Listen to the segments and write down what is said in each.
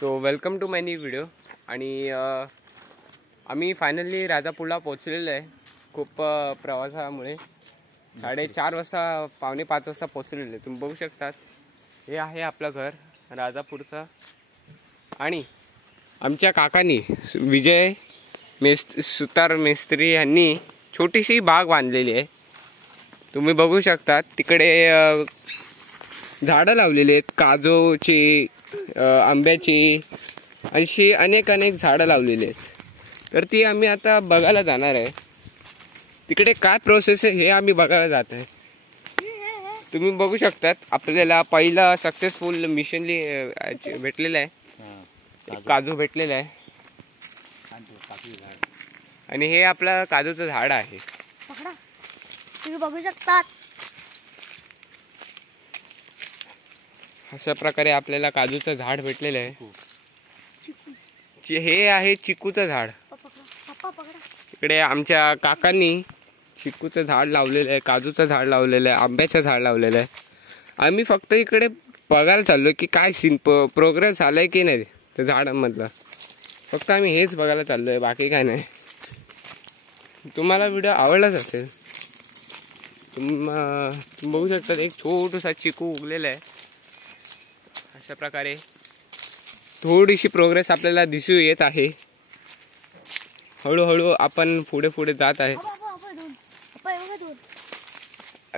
So welcome to my new video. आणि आम्ही finally राजापूरला पोहोचलेलो आहे. खूप प्रवासामुळे 4:30 वाजता 4:45 वाजता पोहोचलेलो आहे. तुम्ही बघू शकतात हे आहे आपलं घर राजापूरचं. आणि आमच्या काकांनी विजय सुतार मेस्त्री यांनी छोटीशी बाग बांधलेली आहे. तुम्ही बघू शकता तिकडे झाडं लावलेली आहेत, काजूची, आंब्याची, अशी अनेक झाडं लावलेली आहेत. तर ती आम्ही आता बघायला जाणार आहे. तिकडे काय प्रोसेस आहे हे आम्ही बघायला जात आहे. तुम्ही बघू शकतात आपल्याला पहिला सक्सेसफुल मिशनली भेटलेला आहे, काजू भेटलेला आहे. आणि हे आपलं काजूचं झाड आहे. तुम्ही बघू शकतात अशा प्रकारे आपल्याला काजूचं झाड भेटलेलं आहे. हे आहे चिकूचं झाड. इकडे आमच्या काकांनी चिकूचं झाड लावलेलं आहे, काजूचं झाड लावलेलं आहे, आंब्याचं झाड लावलेलं आहे. आम्ही फक्त इकडे बघायला चाललो की काय प्रोग्रेस आलाय की नाही त्या झाडांमधला. फक्त आम्ही हेच बघायला चाललोय, बाकी काय नाही. तुम्हाला व्हिडिओ आवडलाच असेल. तुम्ही बघू शकता एक छोटूसा चिकू उगलेला आहे. अशा प्रकारे थोडीशी प्रोग्रेस आपल्याला दिसू येत आहे. हळूहळू आपण पुढे जात आहे.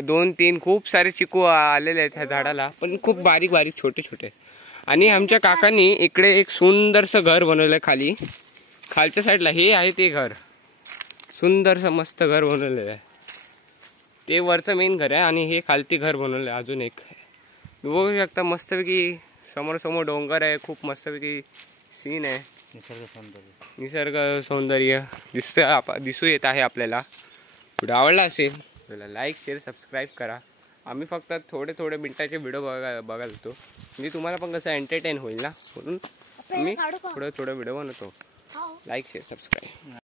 2-3 खूप सारे चिकू आलेले आहेत ह्या झाडाला, पण खूप बारीक छोटे. आणि आमच्या काकांनी इकडे एक सुंदरसं घर बनवलंय. खालच्या साईडला हे आहे ते घर. सुंदरसं मस्त घर बनवलेलं आहे. ते वरचं मेन घर आहे आणि हे खालती घर बनवलं आहे अजून एक. बघू शकता मस्तपैकी समोर डोंगर आहे. खूप मस्तपैकी सीन आहे. निसर्ग सौंदर्य दिसू येत आहे आपल्याला. व्हिडिओ आवडला असेल तर लाईक, शेअर, सबस्क्राईब करा. आम्ही फक्त थोडे मिनिटाचे व्हिडिओ बघायला होतो, म्हणजे तुम्हाला पण कसं एंटरटेन होईल ना, म्हणून आम्ही थोडं व्हिडिओ बनवतो. Like, share, subscribe.